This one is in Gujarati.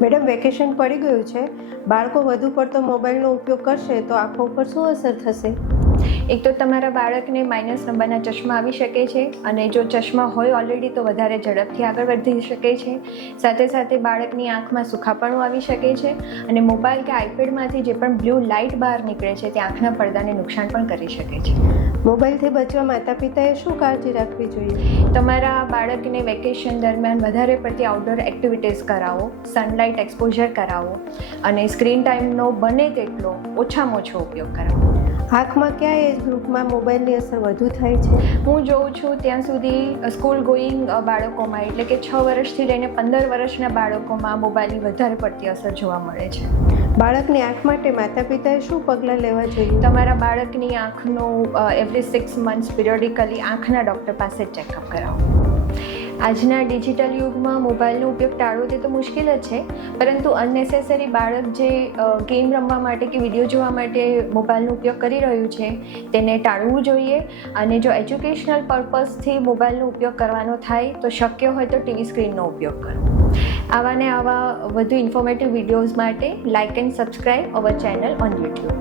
મેડમ, વેકેશન પડી ગયું છે. બાળકો વધુ પડતો મોબાઈલનો ઉપયોગ કરશે તો આંખો ઉપર શું અસર થશે? એક તો તમારા બાળકને માઇનસ નંબરના ચશ્મા આવી શકે છે અને જો ચશ્મા હોય ઓલરેડી તો વધારે ઝડપથી આગળ વધી શકે છે. સાથે સાથે બાળકની આંખમાં સુખાપણું આવી શકે છે અને મોબાઈલ કે આઈપેડમાંથી જે પણ બ્લુ લાઇટ બહાર નીકળે છે તે આંખના પડદાને નુકસાન પણ કરી શકે છે. મોબાઈલથી બચવા માતા પિતાએ શું કાળજી રાખવી જોઈએ? તમારા બાળકને વેકેશન દરમિયાન વધારે પડતી આઉટડોર એક્ટિવિટીઝ કરાવો સનલાઇટ એક્સપોઝર કરાવો અને સ્ક્રીન ટાઈમનો બને તેટલો ઓછામાં ઓછો ઉપયોગ કરાવો. આંખમાં કયા એજ ગ્રુપમાં મોબાઈલની અસર વધુ થાય છે? હું જોઉં છું ત્યાં સુધી સ્કૂલ ગોઈંગ બાળકોમાં એટલે કે છ વર્ષથી લઈને પંદર વર્ષના બાળકોમાં મોબાઈલની વધારે પડતી અસર જોવા મળે છે. બાળકની આંખ માટે માતા પિતાએ શું પગલાં લેવા જોઈએ? તમારા બાળકની આંખનું એવરી સિક્સ મંથ્સ પિરિયોડિકલી આંખના ડૉક્ટર પાસે ચેકઅપ કરાવો. આજના ડિજિટલ યુગમાં મોબાઈલનો ઉપયોગ ટાળવો તે તો મુશ્કેલ જ છે. પરંતુ અનનેસેસરી બાળક જે ગેમ રમવા માટે કે વીડિયો જોવા માટે મોબાઈલનો ઉપયોગ કરી રહ્યું છે, તેને ટાળવું જોઈએ. અને જો એજ્યુકેશનલ પર્પઝથી મોબાઈલનો ઉપયોગ કરવાનો થાય, તો શક્ય હોય તો ટીવી સ્ક્રીનનો ઉપયોગ કરો. આવા ને આવા વધુ ઇન્ફોર્મેટિવ વિડીયોઝ માટે like and subscribe our channel on YouTube